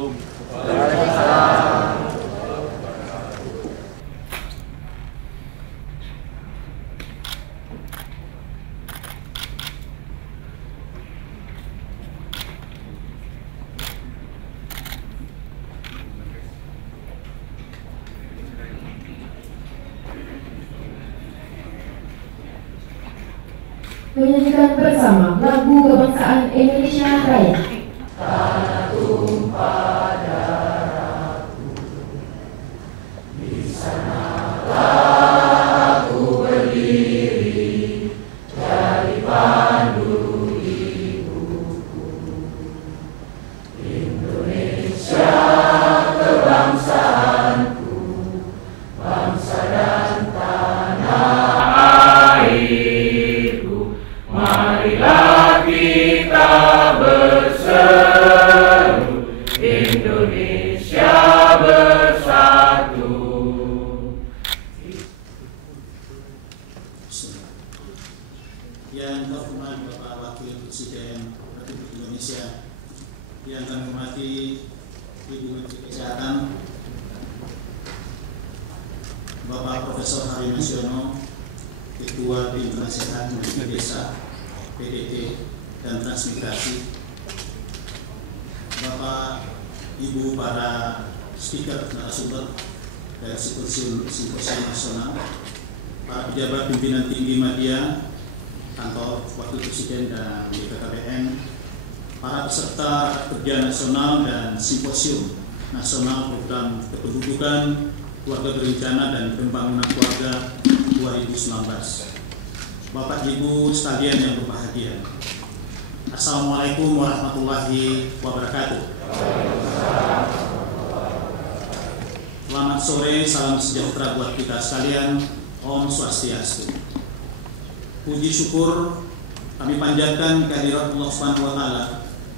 Assalamualaikum. Waalaikumsalam. Menyanyikan bersama lagu kebangsaan Indonesia Raya. Tanah tumpah darahku, di sanalah aku berdiri, jadi pandu ibuku. Indonesia kebangsaanku, bangsa dan tanah airku. Marilah kita berseru, Indonesia bersatu. Yang terhormat Bapak Wakil Presiden Republik Indonesia, yang kami hormati Ibu Menteri Kesehatan, Bapak Profesor Hari Nasiono, Ketua Tim Penasehat Menteri Desa, PDT dan Transmigrasi, Bapak Ibu para speaker narasumber dari Simposium Nasional, para pejabat pimpinan tinggi media, kantor Wakil Presiden dan BKKBN, para peserta kerja nasional dan Simposium Nasional Program Kependudukan, Keluarga Berencana dan Pembangunan Keluarga 2019. Bapak Ibu sekalian yang berbahagia, Assalamualaikum warahmatullahi wabarakatuh. Selamat sore, salam sejahtera buat kita sekalian. Om Swastiastu. Puji syukur kami panjatkan kehadirat Allah Subhanahu wa Ta'ala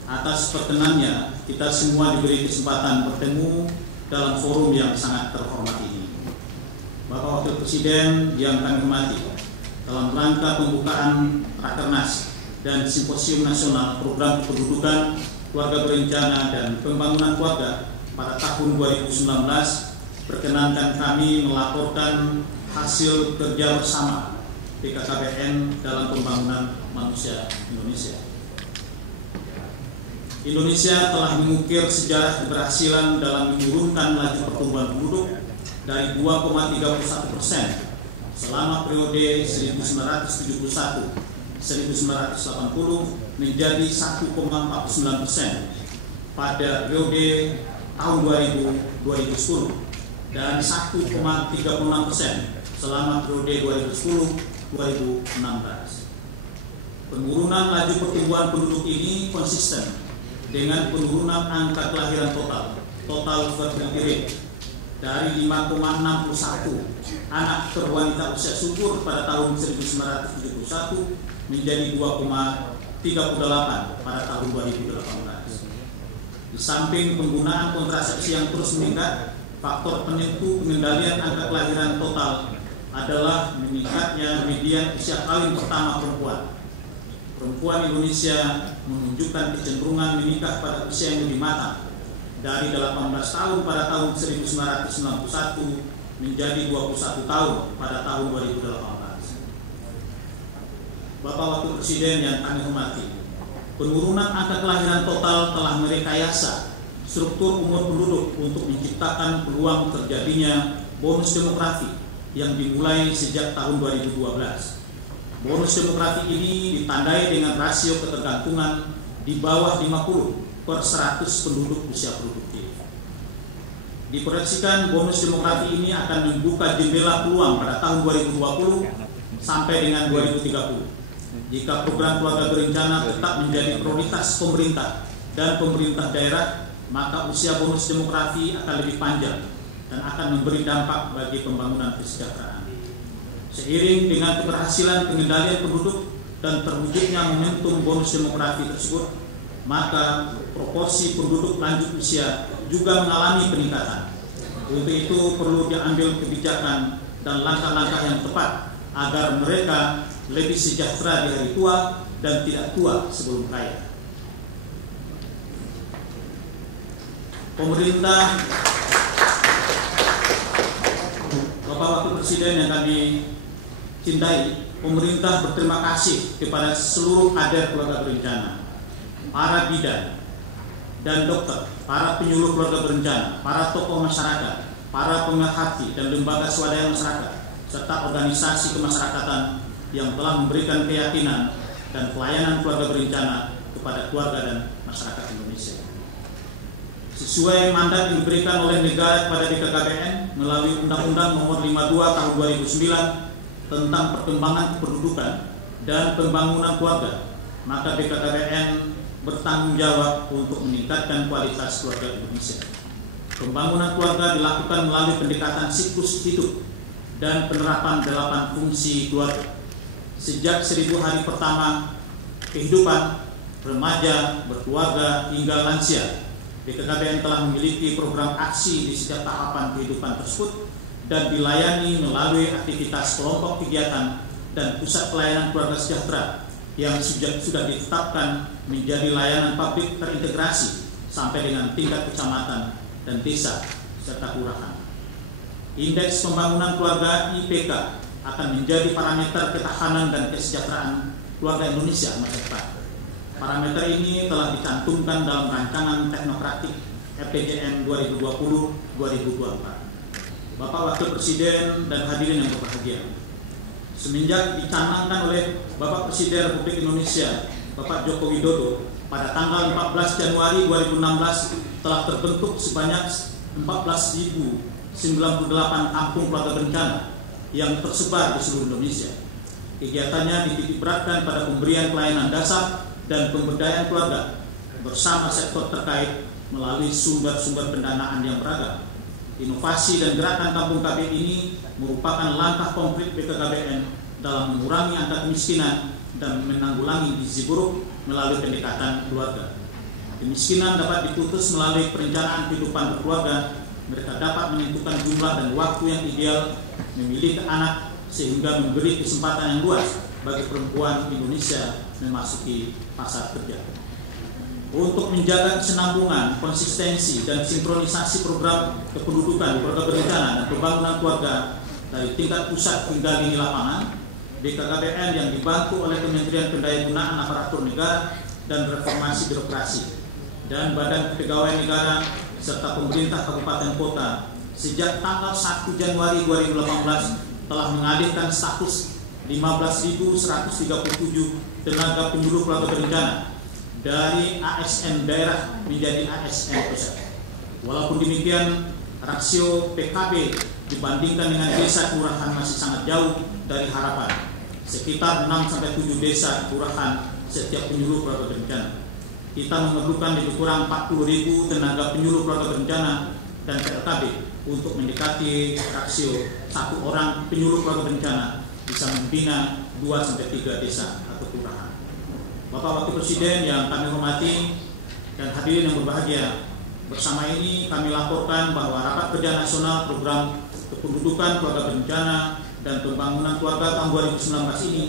atas perkenannya kita semua diberi kesempatan bertemu dalam forum yang sangat terhormat ini. Bapak Wakil Presiden yang kami hormati, dalam rangka pembukaan Rakernas dan Simposium Nasional Program Kependudukan, Keluarga Berencana dan Pembangunan Keluarga pada tahun 2019, perkenankan kami melaporkan hasil kerja bersama BKKBN dalam pembangunan manusia Indonesia. Indonesia telah mengukir sejarah keberhasilan dalam menurunkan laju pertumbuhan penduduk dari 2,31% selama periode 1971-1980 menjadi 1,49% pada periode tahun 2010 dan 1,36% selama periode 2010-2016. Penurunan laju pertumbuhan penduduk ini konsisten dengan penurunan angka kelahiran total fertility rate dari 5,61 anak per wanita usia subur pada tahun 1971 menjadi 2,38 pada tahun 2018. Di samping penggunaan kontrasepsi yang terus meningkat, faktor penentu pengendalian angka kelahiran total adalah meningkatnya median usia kawin pertama perempuan. Perempuan Indonesia menunjukkan kecenderungan menikah pada usia yang lebih matang dari 18 tahun pada tahun 1991 menjadi 21 tahun pada tahun 2018. Bapak Wakil Presiden yang kami hormati, penurunan angka kelahiran total telah merekayasa struktur umur penduduk untuk menciptakan peluang terjadinya bonus demografi yang dimulai sejak tahun 2012. Bonus demografi ini ditandai dengan rasio ketergantungan di bawah 50 per 100 penduduk usia produktif. Diproyeksikan bonus demografi ini akan membuka jendela peluang pada tahun 2020 sampai dengan 2030. Jika program keluarga berencana tetap menjadi prioritas pemerintah dan pemerintah daerah, maka usia bonus demografi akan lebih panjang dan akan memberi dampak bagi pembangunan kesejahteraan. Seiring dengan keberhasilan pengendalian penduduk dan terwujudnya momentum bonus demografi tersebut, maka proporsi penduduk lanjut usia juga mengalami peningkatan. Untuk itu perlu diambil kebijakan dan langkah-langkah yang tepat agar mereka lebih sejahtera di hari tua dan tidak tua sebelum kaya. Pemerintah, Bapak Wakil Presiden yang kami cintai, pemerintah berterima kasih kepada seluruh kader keluarga berencana, para bidan dan dokter, para penyuluh keluarga berencana, para tokoh masyarakat, para pemerhati dan lembaga swadaya masyarakat, serta organisasi kemasyarakatan yang telah memberikan keyakinan dan pelayanan keluarga berencana kepada keluarga dan masyarakat Indonesia. Sesuai mandat yang diberikan oleh negara kepada BKKBN melalui Undang-Undang Nomor 52 Tahun 2009 tentang perkembangan kependudukan dan pembangunan keluarga, maka BKKBN bertanggung jawab untuk meningkatkan kualitas keluarga Indonesia. Pembangunan keluarga dilakukan melalui pendekatan siklus hidup dan penerapan 8 fungsi keluarga. Sejak 1000 hari pertama kehidupan, remaja, berkeluarga, hingga lansia, BKKBN telah memiliki program aksi di setiap tahapan kehidupan tersebut dan dilayani melalui aktivitas kelompok kegiatan dan pusat pelayanan keluarga sejahtera yang sudah ditetapkan menjadi layanan publik terintegrasi sampai dengan tingkat kecamatan dan desa serta kelurahan. Indeks pembangunan keluarga IPK akan menjadi parameter ketahanan dan kesejahteraan keluarga Indonesia masa depan. Parameter ini telah dicantumkan dalam rancangan teknokratik RPJM 2020-2024. Bapak Wakil Presiden dan hadirin yang berbahagia, semenjak dicanangkan oleh Bapak Presiden Republik Indonesia, Bapak Joko Widodo, pada tanggal 14 Januari 2016 telah terbentuk sebanyak 14.098 kampung keluarga berencana yang tersebar di seluruh Indonesia. Kegiatannya dititikberatkan pada pemberian pelayanan dasar dan pemberdayaan keluarga bersama sektor terkait melalui sumber-sumber pendanaan yang beragam. Inovasi dan gerakan Kampung KB ini merupakan langkah konkret BKKBN dalam mengurangi angka kemiskinan dan menanggulangi gizi buruk melalui pendekatan keluarga. Kemiskinan dapat diputus melalui perencanaan kehidupan berkeluarga. Mereka dapat menentukan jumlah dan waktu yang ideal memiliki anak sehingga memberi kesempatan yang luas bagi perempuan Indonesia memasuki pasar kerja. Untuk menjaga kesinambungan, konsistensi, dan sinkronisasi program kependudukan, keluarga berencana, dan pembangunan keluarga dari tingkat pusat hingga lini lapangan, BKKBN yang dibantu oleh Kementerian Pendayagunaan Aparatur Negara dan Reformasi Birokrasi dan Badan Kepegawaian Negara serta pemerintah kabupaten kota sejak tanggal 1 Januari 2018 telah mengalihkan status 15.137 tenaga penyuluh keluarga berencana dari ASN daerah menjadi ASN pusat. Walaupun demikian, rasio PKB dibandingkan dengan desa kelurahan masih sangat jauh dari harapan. Sekitar 6-7 desa kelurahan setiap penyuluh keluarga berencana. Kita memerlukan lebih kurang 40.000 tenaga penyuluh keluarga berencana dan PLKB untuk mendekati rasio 1 orang penyuluh keluarga berencana bisa membina 2-3 desa atau kelurahan. Bapak Wakil Presiden yang kami hormati dan hadirin yang berbahagia, bersama ini kami laporkan bahwa Rapat Kerja Nasional Program Kependudukan Keluarga Berencana dan Pembangunan Keluarga tahun 2019 ini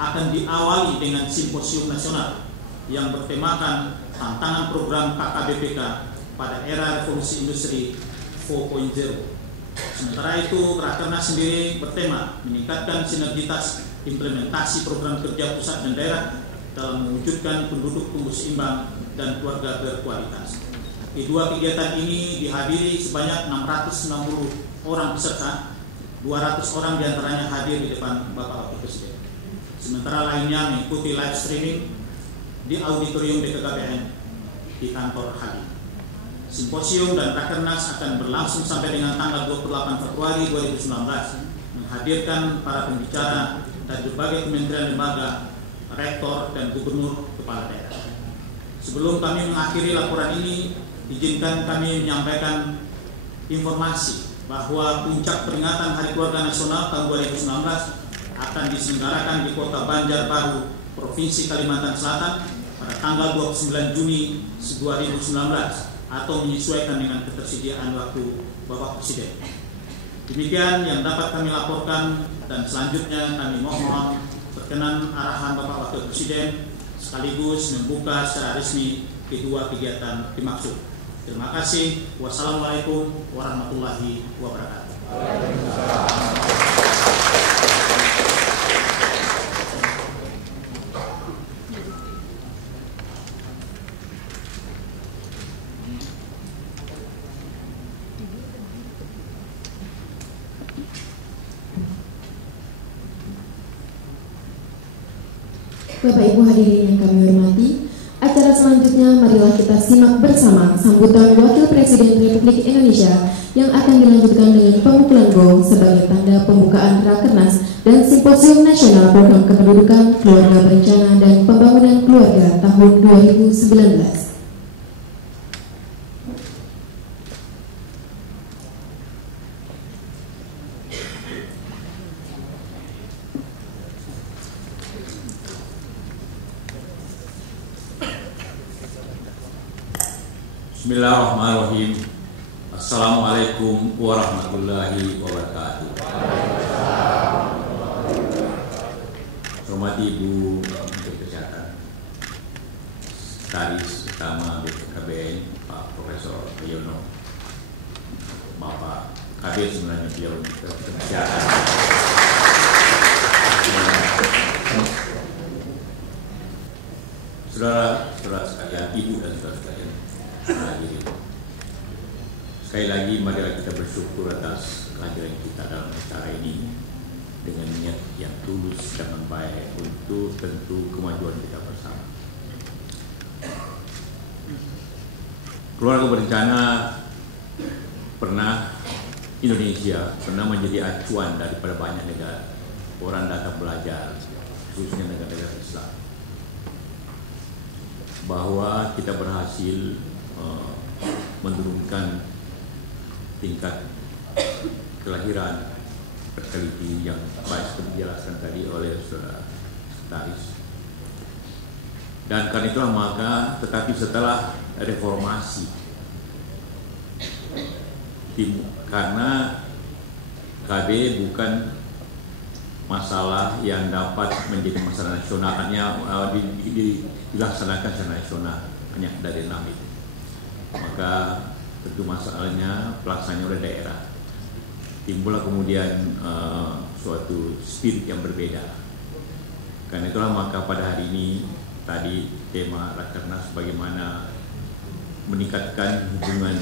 akan diawali dengan simposium nasional yang bertemakan tantangan program KKBPK pada era revolusi industri 4.0. Sementara itu, Rakernas sendiri bertema meningkatkan sinergitas implementasi program kerja pusat dan daerah dalam mewujudkan penduduk tumbuh seimbang dan keluarga berkualitas. Kedua kegiatan ini dihadiri sebanyak 660 orang peserta, 200 orang diantaranya hadir di depan Bapak Wakil Presiden. Sementara lainnya mengikuti live streaming di auditorium BKKBN di kantor Hadir. Simposium dan Rakernas akan berlangsung sampai dengan tanggal 28 Februari 2019, menghadirkan para pembicara dari berbagai kementerian lembaga, rektor, dan gubernur kepala daerah. Sebelum kami mengakhiri laporan ini, izinkan kami menyampaikan informasi bahwa puncak peringatan Hari Keluarga Nasional tahun 2019 akan diselenggarakan di Kota Banjarbaru, Provinsi Kalimantan Selatan pada tanggal 29 Juni 2019 atau menyesuaikan dengan ketersediaan waktu Bapak Presiden. Demikian yang dapat kami laporkan, dan selanjutnya kami mohon berkenan arahan Bapak Wakil Presiden sekaligus membuka secara resmi kedua kegiatan dimaksud. Terima kasih. Wassalamualaikum warahmatullahi wabarakatuh. Bapak Ibu hadirin yang kami hormati, acara selanjutnya marilah kita simak bersama sambutan Wakil Presiden Republik Indonesia yang akan dilanjutkan dengan pemukulan gong sebagai tanda pembukaan Rakernas dan Simposium Nasional Program Kependudukan, Keluarga Berencana dan Pembangunan Keluarga tahun 2019. Bismillahirrahmanirrahim. Assalamualaikum warahmatullahi wabarakatuh. Hormati Ibu Menteri Kesehatan, Sekretaris Utama BPKBN Pak Profesor Yono, Bapak Kabir sebenarnya beliau Kesehatan, saudara-saudara sekalian, ibu dan saudara sekalian. Sekali lagi marilah kita bersyukur atas kehadiran kita dalam acara ini dengan niat yang tulus dan baik untuk tentu kemajuan kita bersama. Keluarga Berencana Indonesia pernah menjadi acuan daripada banyak negara. Orang datang belajar, khususnya negara-negara Islam, bahwa kita berhasil menurunkan tingkat kelahiran fertility yang baik seperti dijelaskan tadi oleh saudara Sekretaris. Dan karena itulah maka, tetapi setelah reformasi, karena KB bukan masalah yang dapat menjadi masalah nasional, hanya dilaksanakan secara nasional, hanya dari 6 itu. Maka tentu masalahnya pelaksananya oleh daerah. Timbullah kemudian suatu spirit yang berbeda. Karena itulah maka pada hari ini tadi tema Rakernas bagaimana meningkatkan hubungan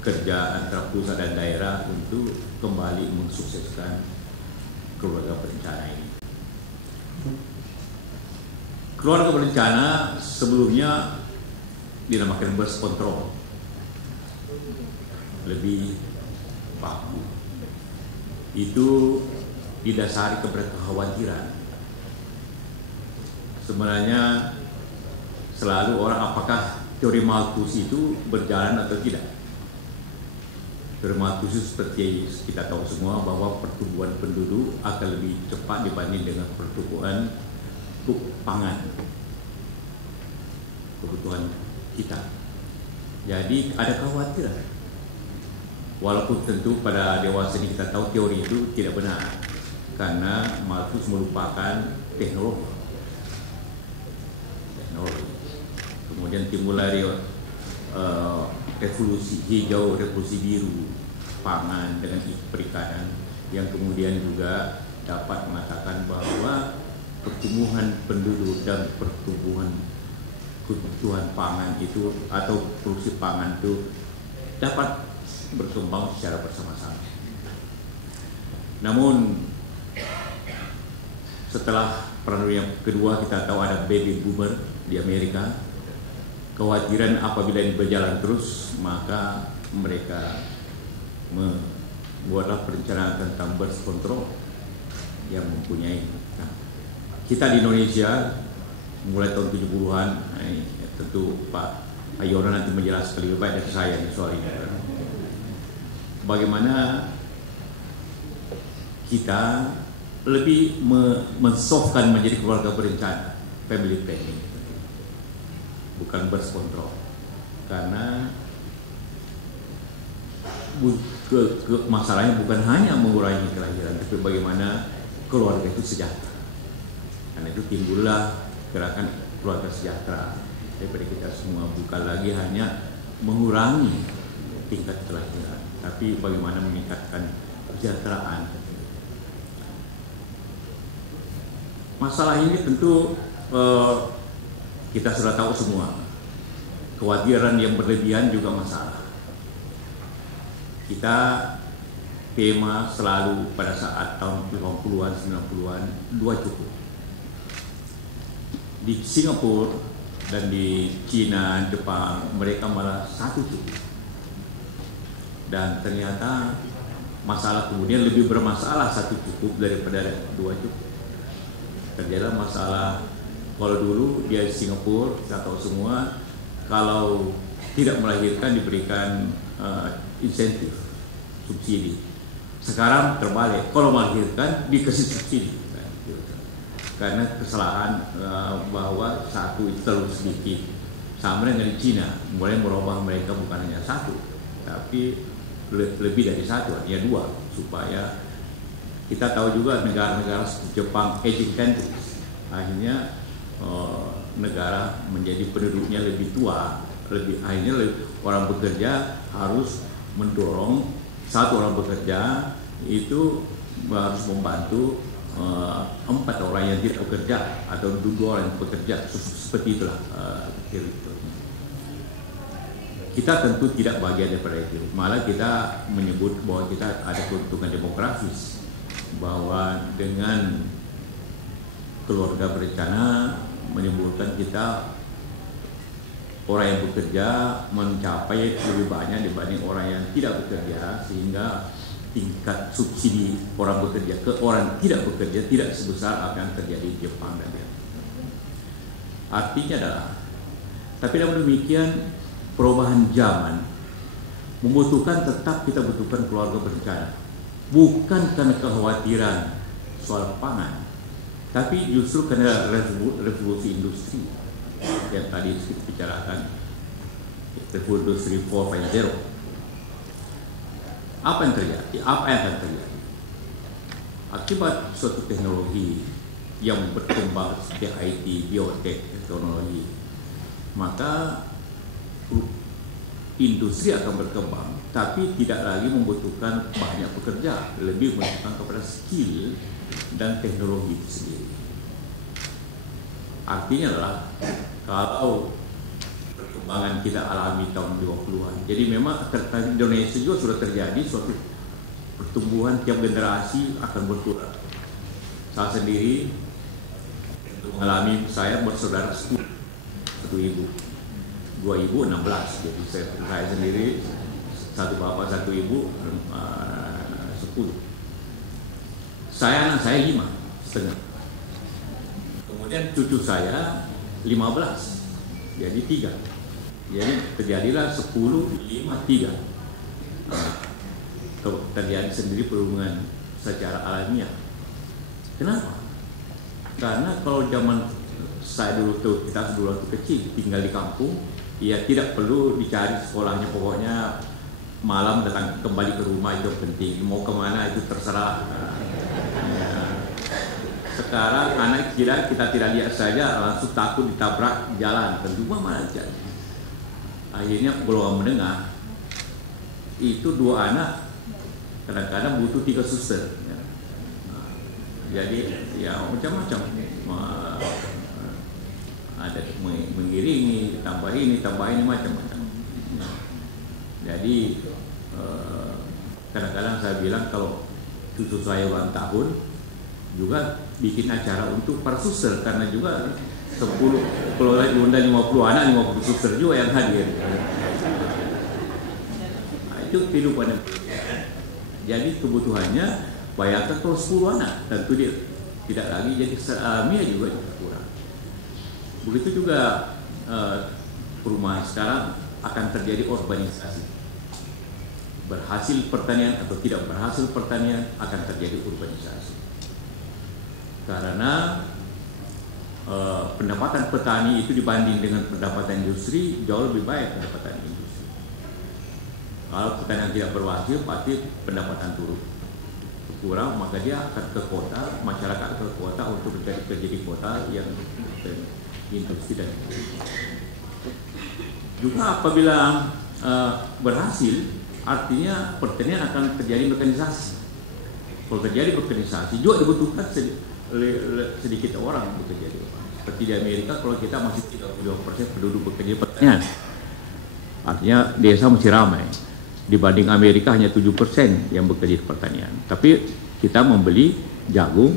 kerja antara pusat dan daerah untuk kembali mensukseskan keluarga berencana ini. Keluarga berencana sebelumnya dinamakan birth control, lebih baku. Itu didasari kepada kekhawatiran. Sebenarnya selalu orang apakah teori Malthus itu berjalan atau tidak. Teori Malthus seperti kita tahu semua bahwa pertumbuhan penduduk akan lebih cepat dibanding dengan pertumbuhan pangan, kebutuhan kita. Jadi ada kekhawatiran. Walaupun tentu pada dewasa ini kita tahu teori itu tidak benar, karena Malthus melupakan teknologi. Kemudian timbul dari revolusi hijau, revolusi biru, pangan dengan perikanan, yang kemudian juga dapat mengatakan bahwa pertumbuhan penduduk dan pertumbuhan kebutuhan pangan itu atau produksi pangan itu dapat berkembang secara bersama-sama. Namun setelah Perang Dunia Kedua kita tahu ada baby boomer di Amerika. Kekhawatiran apabila ini berjalan terus maka mereka membuatlah perencanaan tentang birth control yang mempunyai. Nah, kita di Indonesia mulai tahun 70-an, tentu Pak Ayono nanti menjelaskan lebih baik dari saya soal ini. Bagaimana kita lebih mensoftkan menjadi keluarga berencana, family planning, bukan birth control, karena masalahnya bukan hanya mengurangi kelahiran, tapi bagaimana keluarga itu sejahtera. Karena itu timbullah gerakan keluarga sejahtera daripada kita semua, bukan lagi hanya mengurangi tingkat kelahiran, tapi bagaimana meningkatkan kesejahteraan. Masalah ini tentu kita sudah tahu semua. Kekhawatiran yang berlebihan juga masalah. Kita tema selalu pada saat tahun 80-an, 90-an, 2 cukup. Di Singapura dan di Cina, Jepang, mereka malah 1 cukup. Dan ternyata masalah kemudian lebih bermasalah 1 cukup daripada 2 cukup. Terjadi masalah, kalau dulu di Singapura, kita tahu semua, kalau tidak melahirkan diberikan insentif, subsidi. Sekarang terbalik, kalau melahirkan dikasih subsidi. Karena kesalahan bahwa 1 itu terlalu sedikit. Sama dengan di Cina, mulai merubah mereka bukan hanya 1, tapi lebih dari 1, artinya 2, supaya kita tahu juga negara-negara seperti Jepang, aging countries, akhirnya negara menjadi penduduknya lebih tua, akhirnya orang bekerja harus mendorong 1 orang bekerja itu harus membantu 4 orang yang tidak bekerja atau 2 orang yang bekerja, seperti itulah. Kita tentu tidak bagian daripada itu, malah kita menyebut bahwa kita ada keuntungan demografis, bahwa dengan keluarga berencana menimbulkan kita orang yang bekerja mencapai lebih banyak dibanding orang yang tidak bekerja, sehingga tingkat subsidi orang bekerja ke orang tidak bekerja tidak sebesar apa yang terjadi di Jepang dan Vietnam. Artinya adalah, tapi namun demikian perubahan zaman membutuhkan, tetap kita butuhkan keluarga berencana, bukan karena kekhawatiran soal pangan, tapi justru karena revolusi industri yang tadi kita bicarakan, revolusi 4.0. Apa yang terjadi? Apa yang akan terjadi? Akibat suatu teknologi yang berkembang seperti IT, biotek, teknologi, maka industri akan berkembang, tapi tidak lagi membutuhkan banyak pekerja, lebih membutuhkan kepada skill dan teknologi itu sendiri. Artinya adalah, kalau perkembangan kita alami tahun 20-an, jadi memang di Indonesia juga sudah terjadi suatu pertumbuhan, tiap generasi akan berkurang. Saya sendiri mengalami, saya bersaudara 10, 1 ibu, 2 ibu 16, jadi saya sendiri 1 bapak 1 ibu 10. Anak saya 5,5. Kemudian cucu saya 15, jadi 3. Jadi terjadilah 10, 5, 3. Terjadi sendiri perhubungan secara alamiah. Kenapa? Karena kalau zaman saya dulu tuh, kita dulu waktu kecil tinggal di kampung, ya tidak perlu dicari sekolahnya, pokoknya malam datang kembali ke rumah itu penting, mau kemana itu terserah. Sekarang anak kita tidak lihat saja langsung takut ditabrak jalan, tentu mana aja. Akhirnya golongan menengah itu 2 anak kadang-kadang butuh 3 suster. Jadi ya macam-macam, ada mengiringi, tambah ini macam-macam. Jadi kadang-kadang saya bilang kalau cucu saya ulang tahun juga bikin acara untuk para suster, karena juga 10, kalau diundang 50 anak, 50 suster juga yang hadir. Nah, itu kehidupan. Jadi kebutuhannya, bayangkan kalau 10 anak, tentu dia tidak lagi jadi alamiah juga kurang. Begitu juga perumahan sekarang akan terjadi urbanisasi. Berhasil pertanian atau tidak berhasil pertanian akan terjadi urbanisasi. Karena pendapatan petani itu dibanding dengan pendapatan industri jauh lebih baik pendapatan industri. Kalau petani yang tidak berhasil, pasti pendapatan turun, kurang, maka dia akan ke kota, masyarakat ke kota untuk kerja di kota yang industri dan juga apabila berhasil, artinya pertanian akan terjadi mekanisasi. Kalau terjadi mekanisasi juga dibutuhkan sedikit orang bekerja di lapangan. Seperti di Amerika, kalau kita masih 32% penduduk bekerja di pertanian, artinya desa masih ramai. Dibanding Amerika hanya 7% yang bekerja di pertanian. Tapi kita membeli jagung,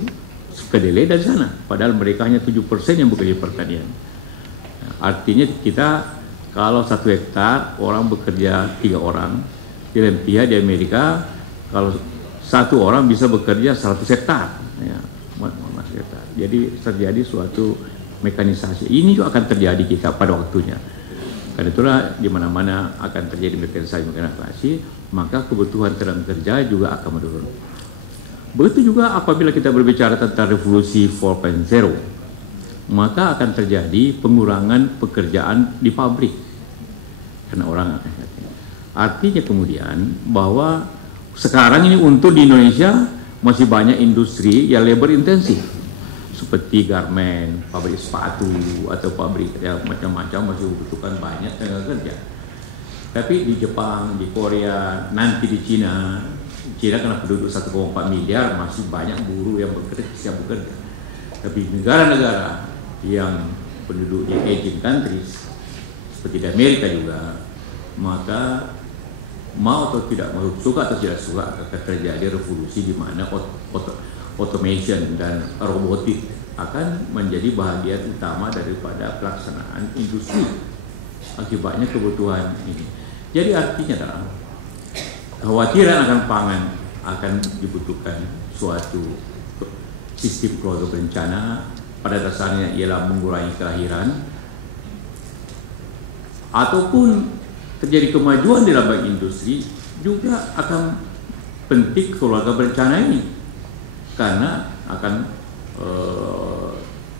kedelai dari sana, padahal mereka hanya 7% yang bekerja di pertanian. Artinya kita kalau 1 hektar orang bekerja 3 orang, di lain pihak di Amerika kalau 1 orang bisa bekerja 100 hektar. Ya, jadi terjadi suatu mekanisasi. Ini juga akan terjadi kita pada waktunya. Karena itulah di mana-mana akan terjadi mekanisasi, maka kebutuhan tenaga kerja juga akan menurun. Begitu juga apabila kita berbicara tentang revolusi 4.0, maka akan terjadi pengurangan pekerjaan di pabrik. Karena orang artinya kemudian bahwa sekarang ini untuk di Indonesia masih banyak industri yang labor intensif seperti garment, pabrik sepatu atau pabrik yang macam-macam masih membutuhkan banyak tenaga kerja. Tapi di Jepang, di Korea, nanti di Cina karena penduduk 1,4 miliar masih banyak buruh yang siap bekerja. Tapi negara-negara yang penduduknya aging countries seperti di Amerika juga, maka mau atau tidak mau, suka atau tidak suka akan terjadi revolusi di mana automation dan robotik akan menjadi bahagian utama daripada pelaksanaan industri akibatnya kebutuhan ini. Jadi artinya adalah kekhawatiran akan pangan akan dibutuhkan suatu sistem keluarga berencana, pada dasarnya ialah mengurangi kelahiran ataupun terjadi kemajuan di dalam industri, juga akan penting keluarga berencana ini karena akan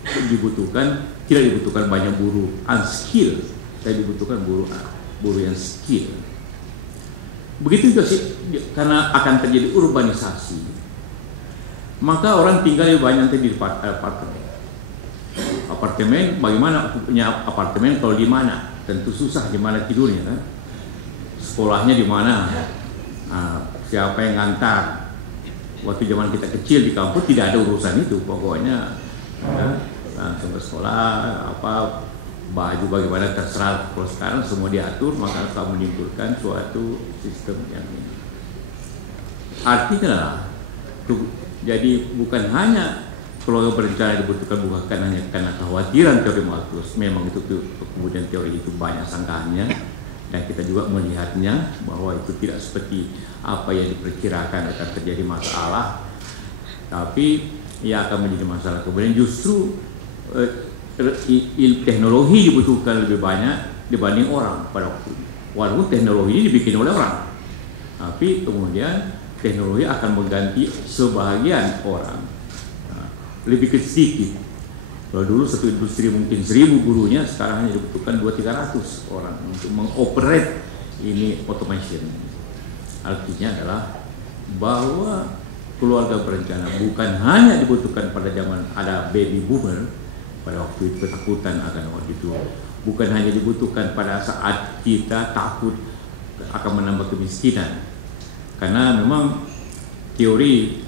tidak dibutuhkan banyak buruh unskilled, tapi dibutuhkan buruh yang skill. Begitu juga sih, karena akan terjadi urbanisasi, maka orang tinggal di banyak di apartemen. Apartemen, bagaimana punya apartemen kalau di mana? Tentu susah di mana tidurnya kan. Sekolahnya di mana? Siapa yang ngantar? Waktu zaman kita kecil di kampus tidak ada urusan itu, pokoknya langsung ke sekolah, apa baju bagaimana terserah. Kalau sekarang semua diatur, maka akan menimbulkan suatu sistem yang ini. Artinya jadi bukan hanya keluarga berencana dibutuhkan, bukan hanya karena kekhawatiran teori Malthus. Memang itu kemudian teori itu banyak sangkaannya, dan kita juga melihatnya bahwa itu tidak seperti apa yang diperkirakan akan terjadi masalah, tapi ia akan menjadi masalah. Kemudian justru teknologi dibutuhkan lebih banyak dibanding orang pada waktu itu. Walaupun teknologi ini dibikin oleh orang, tapi kemudian teknologi akan mengganti sebahagian orang. Lebih sedikit. Kalau dulu satu industri mungkin 1000 buruhnya, sekarang hanya dibutuhkan 200-300 orang untuk mengoperate ini automation. Artinya adalah bahwa keluarga berencana bukan hanya dibutuhkan pada zaman ada baby boomer, pada waktu itu ketakutan akan waktu itu, bukan hanya dibutuhkan pada saat kita takut akan menambah kemiskinan, karena memang teori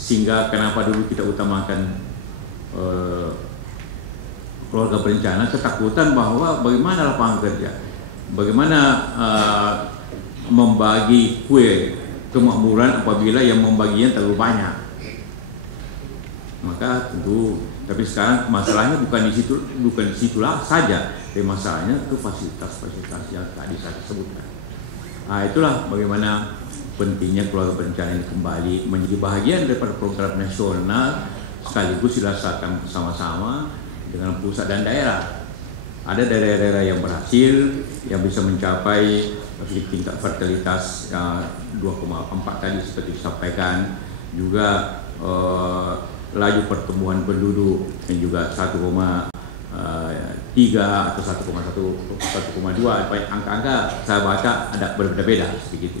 sehingga kenapa dulu kita utamakan keluarga berencana, ketakutan bahwa bagaimana lapangan kerja, bagaimana membagi kue kemakmuran apabila yang membaginya terlalu banyak. Maka tentu, tapi sekarang masalahnya bukan di situlah saja, tapi masalahnya ke fasilitas-fasilitas yang tadi saya sebutkan. Itulah bagaimana pentingnya keluarga berencana ini kembali menjadi bahagian daripada program nasional, sekaligus dirasakan bersama-sama dengan pusat dan daerah. Ada daerah-daerah yang berhasil, yang bisa mencapai tingkat fertilitas 2,4 tadi seperti disampaikan, juga laju pertumbuhan penduduk yang juga 1,3 atau 1,2, angka-angka saya baca ada berbeda-beda sedikit.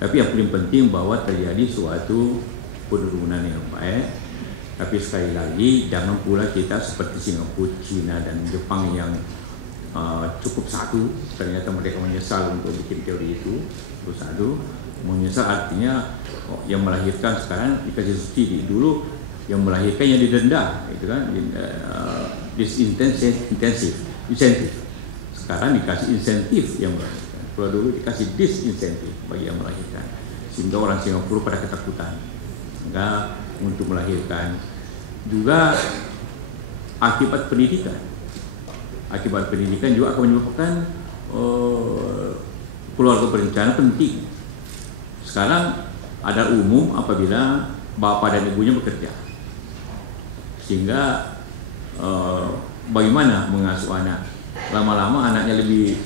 Tapi yang paling penting bahwa terjadi suatu penurunan yang baik. Tapi sekali lagi jangan pula kita seperti Singapura, Cina dan Jepang yang cukup satu, ternyata mereka menyesal untuk bikin teori itu. Terus satu, menyesal artinya yang melahirkan sekarang dikasih subsidi, dulu yang melahirkan yang didenda, itu kan insentif. Sekarang dikasih insentif yang melahirkan. Kalau dulu dikasih disinsentif bagi yang melahirkan, sehingga orang Singapura pada ketakutan. Enggak untuk melahirkan. Juga akibat pendidikan juga akan menyebabkan keluarga berencana penting. Sekarang ada umum apabila bapak dan ibunya bekerja, sehingga bagaimana mengasuh anak, lama-lama anaknya lebih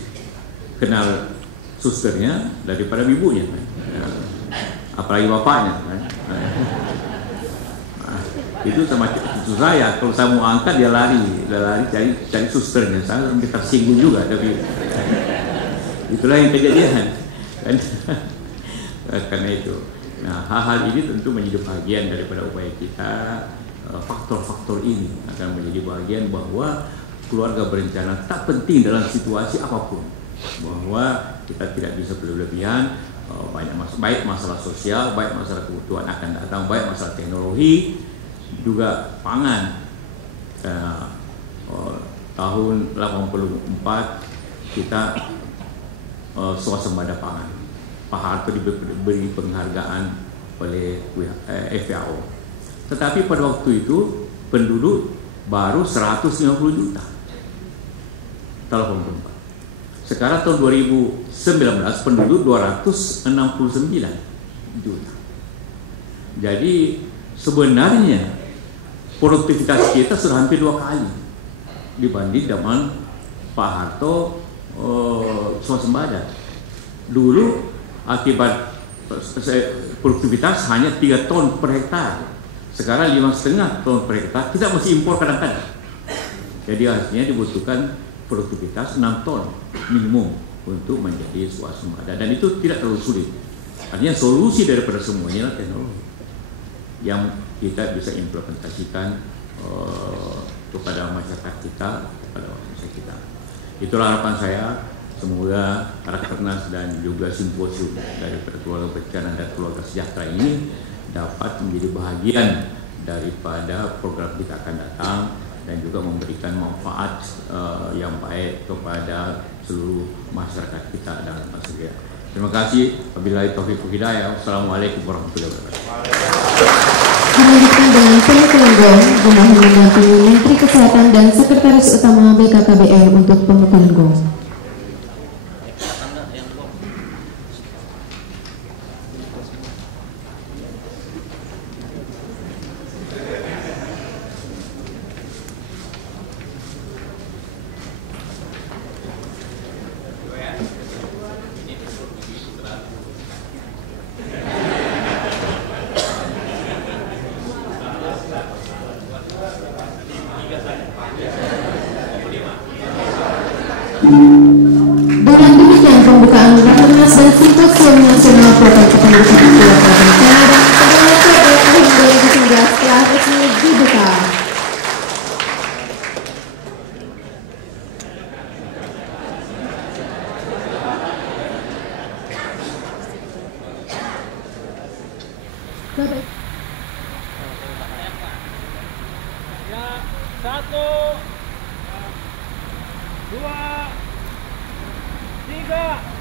kenal susternya daripada ibunya, kan? Apalagi bapaknya, kan? Itu sama cucu saya, kalau saya mau angkat dia lari cari susternya. Saya sampai tersinggung juga, tapi itulah yang kejadian, kan? Karena itu, nah hal-hal ini tentu menjadi bagian daripada upaya kita. Faktor-faktor ini akan menjadi bagian bahwa keluarga berencana tak penting dalam situasi apapun, bahwa kita tidak bisa berlebihan. Banyak baik masalah sosial, baik masalah kebutuhan akan datang, baik masalah teknologi, juga pangan. Tahun 84 kita swasembada pangan. Pak Harto diberi penghargaan oleh FAO. Tetapi pada waktu itu penduduk baru 150 juta tahun 84. Sekarang tahun 2019 penduduk 269 juta. Jadi sebenarnya produktivitas kita sudah hampir 2 kali dibanding zaman Pak Harto swasembada. Dulu akibat produktivitas hanya 3 ton per hektar. Sekarang 5,5 ton per hektar, kita mesti impor kadang-kadang. Jadi artinya dibutuhkan produktivitas 6 ton minimum untuk menjadi swasembada, dan itu tidak terlalu sulit. Artinya solusi daripada semuanya adalah teknologi yang kita bisa implementasikan kepada masyarakat kita, Itulah harapan saya. Semoga Rakernas dan juga simposium daripada keluarga berencana dan keluarga sejahtera ini dapat menjadi bagian daripada program kita akan datang dan juga memberikan manfaat yang baik kepada seluruh masyarakat kita dalam masyarakat. Terima kasih. Wabillahi taufiq wal hidayah. Wassalamualaikum warahmatullahi wabarakatuh. Melanjutkan dengan pemukulan gong, mohon mendampingi Menteri Kesehatan dan Sekretaris Utama BKKBN untuk pemukulan gong. Dengan demikian pembukaan Rakernas dan Simposium Nasional Program Kependudukan Keluarga Berencana dan Kependudukan tahun 2019 telah resmi dibuka. Ya, 1, 2, 3.